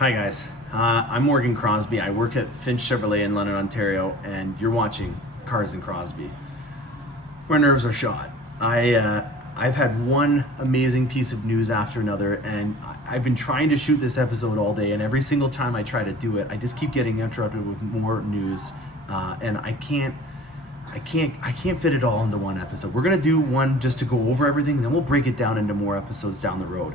Hi guys, I'm Morgan Crosbie. I work at Finch Chevrolet in London, Ontario, and you're watching Cars in Crosbie. My nerves are shot. I've had one amazing piece of news after another, and I've been trying to shoot this episode all day, and every single time I try to do it, I just keep getting interrupted with more news, and I can't fit it all into one episode. We're gonna do one just to go over everything, and then we'll break it down into more episodes down the road.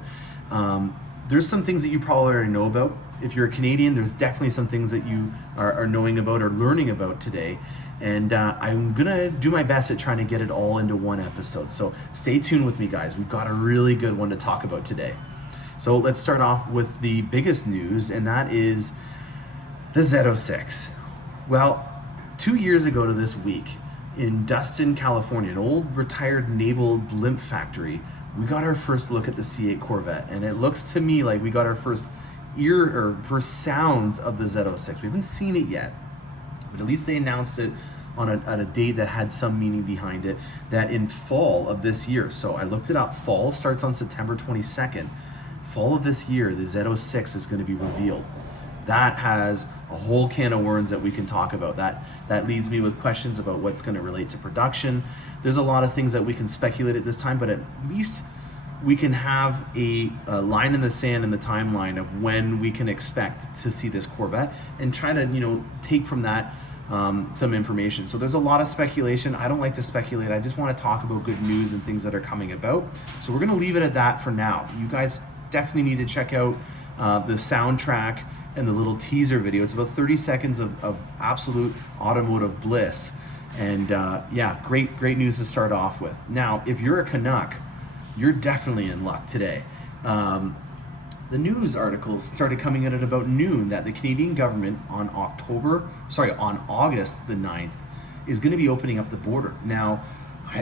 There's some things that you probably already know about. If you're a Canadian, there's definitely some things that you are knowing about or learning about today. And I'm gonna do my best at trying to get it all into one episode. So stay tuned with me, guys. We've got a really good one to talk about today. So let's start off with the biggest news, and that is the Z06. Well, 2 years ago to this week, in Dustin, California, an old retired naval blimp factory, we got our first look at the C8 Corvette, and it looks to me like we got our first sounds of the Z06. We haven't seen it yet, but at least they announced it on a date that had some meaning behind it, that in fall of this year. So I looked it up. Fall starts on September 22nd. Fall of this year, the Z06 is going to be revealed. That has a whole can of worms that we can talk about. That leads me with questions about what's going to relate to production. There's a lot of things that we can speculate at this time, but at least we can have a line in the sand in the timeline of when we can expect to see this Corvette and try to take from that some information. So there's a lot of speculation. I don't like to speculate. I just want to talk about good news and things that are coming about. So we're going to leave it at that for now. You guys definitely need to check out the soundtrack and the little teaser video. It's about 30 seconds of absolute automotive bliss. And yeah, great news to start off with. Now, if you're a Canuck, you're definitely in luck today. The news articles started coming in at about noon that the Canadian government on August the 9th is going to be opening up the border. Now,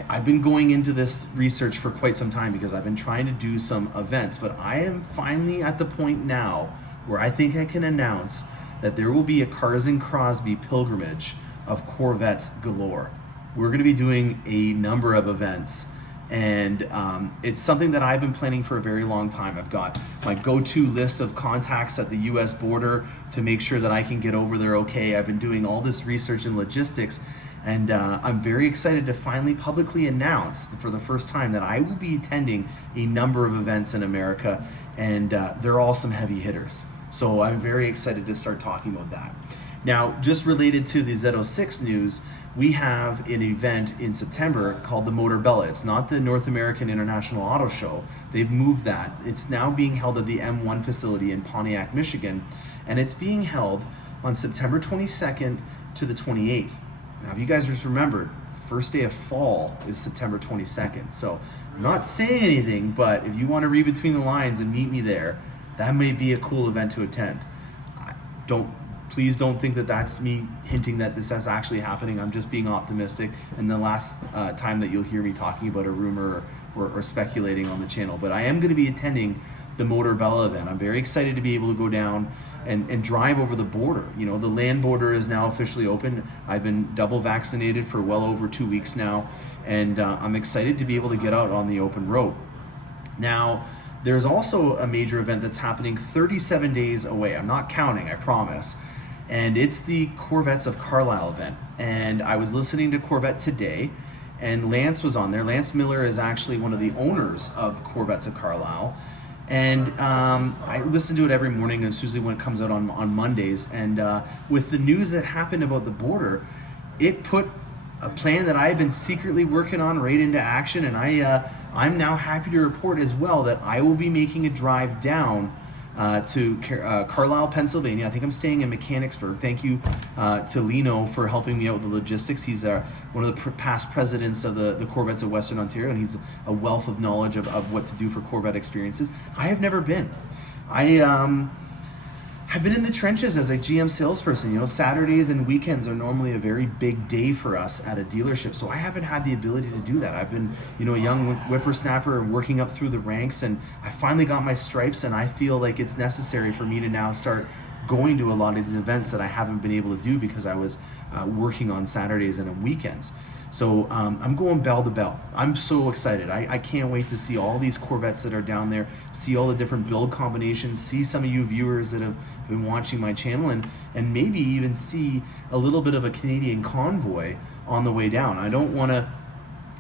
I've been going into this research for quite some time because I've been trying to do some events, but I am finally at the point now where I think I can announce that there will be a Cars in Crosbie pilgrimage of Corvettes galore. We're going to be doing a number of events, and it's something that I've been planning for a very long time. I've got my go-to list of contacts at the US border to make sure that I can get over there okay. I've been doing all this research and logistics, and I'm very excited to finally publicly announce for the first time that I will be attending a number of events in America, and they're all some heavy hitters. So I'm very excited to start talking about that. Now, just related to the Z06 news, we have an event in September called the Motorbella. It's not the North American International Auto Show. They've moved that. It's now being held at the M1 facility in Pontiac, Michigan, and it's being held on September 22nd to the 28th. Now, if you guys just remember, first day of fall is September 22nd. So I'm not saying anything, but if you want to read between the lines and meet me there, that may be a cool event to attend. Please don't think that that's me hinting that this is actually happening. I'm just being optimistic, and the last time that you'll hear me talking about a rumor or speculating on the channel. But I am going to be attending the Motorbella event. I'm very excited to be able to go down and drive over the border. The land border is now officially open. I've been double vaccinated for well over 2 weeks now, and I'm excited to be able to get out on the open road. Now, there's also a major event that's happening 37 days away. I'm not counting, I promise. And it's the Corvettes of Carlisle event. And I was listening to Corvette today, and Lance was on there. Lance Miller is actually one of the owners of Corvettes of Carlisle. And I listen to it every morning, and it's usually when it comes out on Mondays. And with the news that happened about the border, it put a plan that I've been secretly working on right into action, and I'm now happy to report as well that I will be making a drive down to Carlisle, Pennsylvania. I think I'm staying in Mechanicsburg. Thank you to Lino for helping me out with the logistics. He's one of the past presidents of the Corvettes of Western Ontario, and he's a wealth of knowledge of what to do for Corvette experiences. I have never been. I've been in the trenches as a GM salesperson. Saturdays and weekends are normally a very big day for us at a dealership, so I haven't had the ability to do that. I've been, a young whippersnapper and working up through the ranks, and I finally got my stripes, and I feel like it's necessary for me to now start going to a lot of these events that I haven't been able to do because I was working on Saturdays and on weekends. So I'm going bell to bell. I'm so excited. I can't wait to see all these Corvettes that are down there, see all the different build combinations, see some of you viewers that have been watching my channel, and maybe even see a little bit of a Canadian convoy on the way down. I don't want to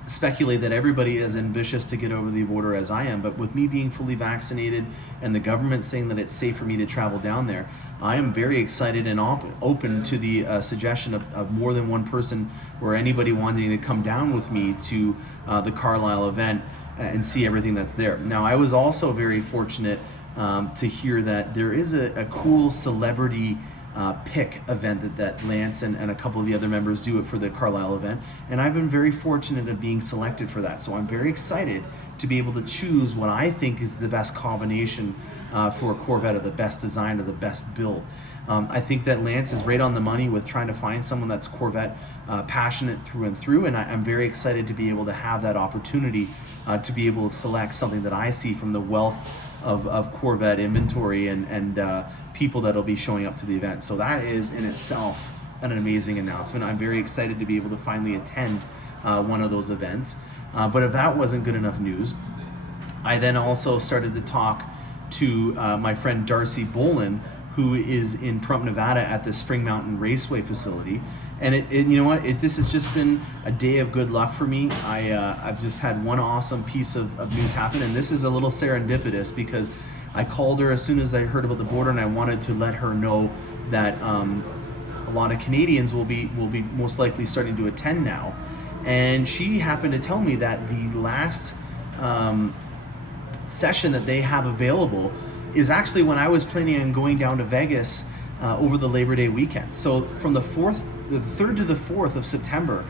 speculate that everybody is ambitious to get over the border as I am, but with me being fully vaccinated and the government saying that it's safe for me to travel down there, I am very excited and open to the suggestion of more than one person or anybody wanting to come down with me to the Carlisle event and see everything that's there. Now, I was also very fortunate to hear that there is a cool celebrity pick event that Lance and a couple of the other members do it for the Carlisle event, and I've been very fortunate of being selected for that. So I'm very excited to be able to choose what I think is the best combination for a Corvette, of the best design, of the best build. I think that Lance is right on the money with trying to find someone that's Corvette passionate through and through, and I'm very excited to be able to have that opportunity to be able to select something that I see from the wealth of Corvette inventory and people that'll be showing up to the event. So that is in itself an amazing announcement. I'm very excited to be able to finally attend one of those events. But if that wasn't good enough news, I then also started to talk to my friend Darci Bolin, who is in Pahrump, Nevada at the Spring Mountain Raceway facility. And you know what, this has just been a day of good luck for me. I've just had one awesome piece of news happen, and this is a little serendipitous because I called her as soon as I heard about the border, and I wanted to let her know that a lot of Canadians will be most likely starting to attend now. And she happened to tell me that the last session that they have available is actually when I was planning on going down to Vegas over the Labor Day weekend. So from the 3rd to the 4th of September,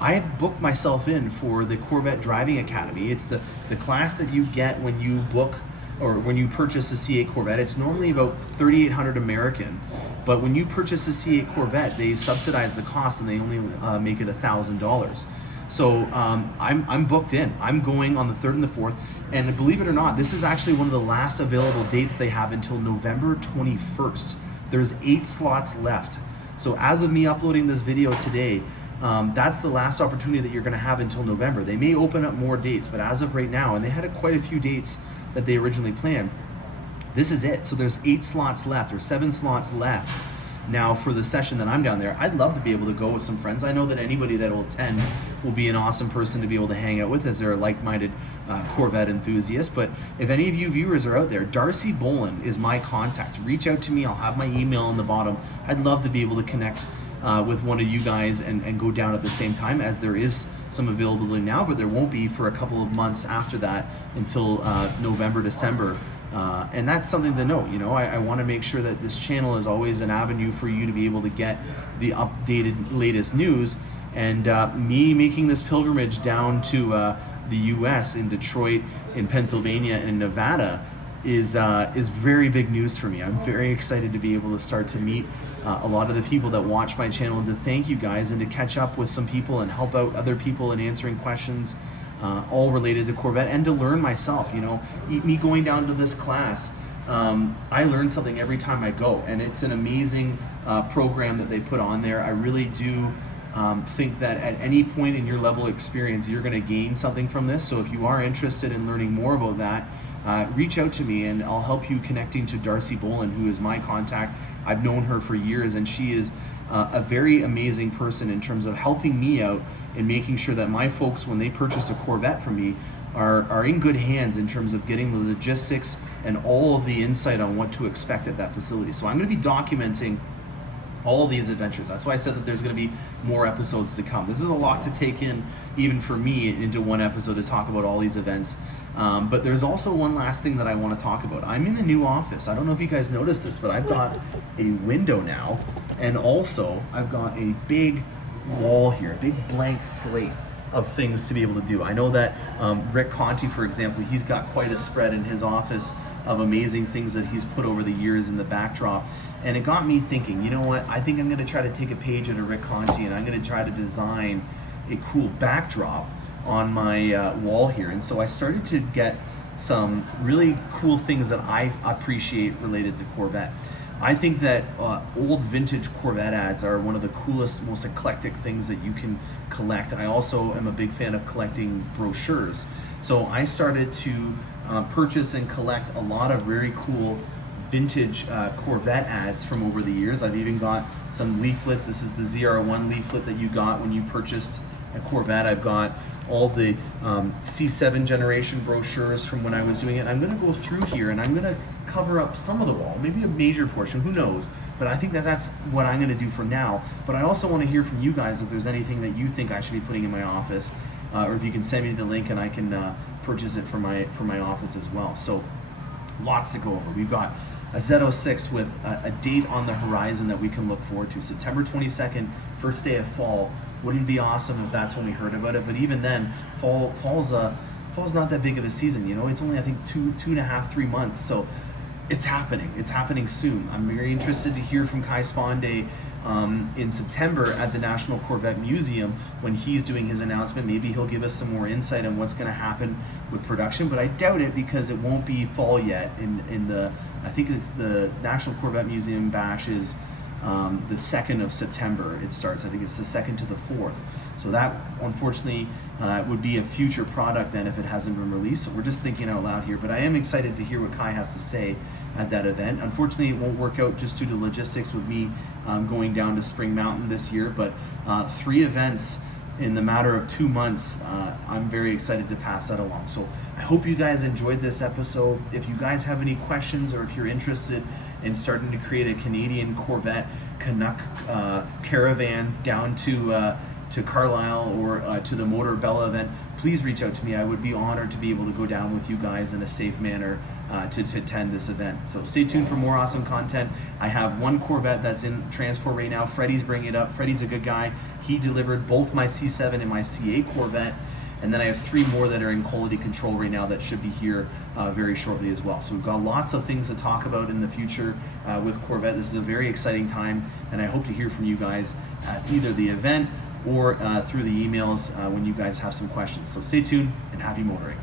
I have booked myself in for the Corvette Driving Academy. It's the class that you get when you book or when you purchase a C8 Corvette. It's normally about $3,800 American, but when you purchase a C8 Corvette, they subsidize the cost and they only make it $1,000. So I'm booked in. I'm going on the 3rd and the 4th, and believe it or not, this is actually one of the last available dates they have until November 21st. There's 8 slots left. So as of me uploading this video today, that's the last opportunity that you're going to have until November. They may open up more dates, but as of right now, and they had quite a few dates that they originally planned, this is it. So there's 8 slots left, or 7 slots left now for the session that I'm down there. I'd love to be able to go with some friends. I know that anybody that will attend will be an awesome person to be able to hang out with, as they're a like-minded Corvette enthusiast. But if any of you viewers are out there, Darci Bolin is my contact. Reach out to me. I'll have my email on the bottom. I'd love to be able to connect with one of you guys and go down at the same time, as there is some availability now, but there won't be for a couple of months after that until November, December. And that's something to note. You know, I want to make sure that this channel is always an avenue for you to be able to get the updated latest news. And me making this pilgrimage down to the US, in Detroit, in Pennsylvania, and Nevada is very big news for me. I'm very excited to be able to start to meet a lot of the people that watch my channel, and to thank you guys, and to catch up with some people and help out other people in answering questions, all related to Corvette, and to learn myself. You know, me going down to this class, I learn something every time I go, and it's an amazing program that they put on there. I really do think that at any point in your level of experience, you're going to gain something from this. So if you are interested in learning more about that, reach out to me and I'll help you connecting to Darci Bolin, who is my contact. I've known her for years, and she is a very amazing person in terms of helping me out and making sure that my folks, when they purchase a Corvette from me, are in good hands in terms of getting the logistics and all of the insight on what to expect at that facility. So I'm going to be documenting all of these adventures. That's why I said that there's going to be more episodes to come. This is a lot to take in, even for me, into one episode to talk about all these events. But there's also one last thing that I want to talk about. I'm in a new office. I don't know if you guys noticed this, but I've got a window now, and also I've got a big wall here, a big blank slate of things to be able to do. I know that Rick Conti, for example, he's got quite a spread in his office of amazing things that he's put over the years in the backdrop. And it got me thinking, you know what, I think I'm going to try to take a page out of Rick Conti, and I'm going to try to design a cool backdrop on my wall here. And so I started to get some really cool things that I appreciate related to Corvette. I think that old vintage Corvette ads are one of the coolest, most eclectic things that you can collect. I also am a big fan of collecting brochures. So I started to purchase and collect a lot of very cool vintage Corvette ads from over the years. I've even got some leaflets. This is the ZR1 leaflet that you got when you purchased a Corvette. I've got all the C7 generation brochures from when I was doing it. I'm going to go through here and I'm going to cover up some of the wall, maybe a major portion, who knows, but I think that that's what I'm going to do for now. But I also want to hear from you guys if there's anything that you think I should be putting in my office, or if you can send me the link and I can purchase it for my office as well. So lots to go over. We've got a Z06 with a date on the horizon that we can look forward to. September 22nd, first day of fall. Wouldn't it be awesome if that's when we heard about it? But even then, fall's not that big of a season, you know. It's only, I think, two and a half, 3 months. So it's happening. It's happening soon. I'm very interested to hear from Kai Sponde in September at the National Corvette Museum when he's doing his announcement. Maybe he'll give us some more insight on what's going to happen with production, but I doubt it because it won't be fall yet. I think it's the National Corvette Museum Bash is the 2nd of September it starts. I think it's the 2nd to the 4th. So that, unfortunately, would be a future product then if it hasn't been released. So we're just thinking out loud here, but I am excited to hear what Kai has to say at that event. Unfortunately, it won't work out just due to logistics with me going down to Spring Mountain this year, but 3 events in the matter of 2 months, I'm very excited to pass that along. So I hope you guys enjoyed this episode. If you guys have any questions or if you're interested in starting to create a Canadian Corvette Canuck caravan down to Carlisle or to the Motorbella event, please reach out to me. I would be honored to be able to go down with you guys in a safe manner to attend this event. So stay tuned for more awesome content. I have 1 Corvette that's in transport right now. Freddie's bringing it up. Freddie's a good guy. He delivered both my C7 and my C8 Corvette. And then I have 3 more that are in quality control right now that should be here very shortly as well. So we've got lots of things to talk about in the future with Corvette. This is a very exciting time, and I hope to hear from you guys at either the event or through the emails when you guys have some questions. So stay tuned and happy motoring.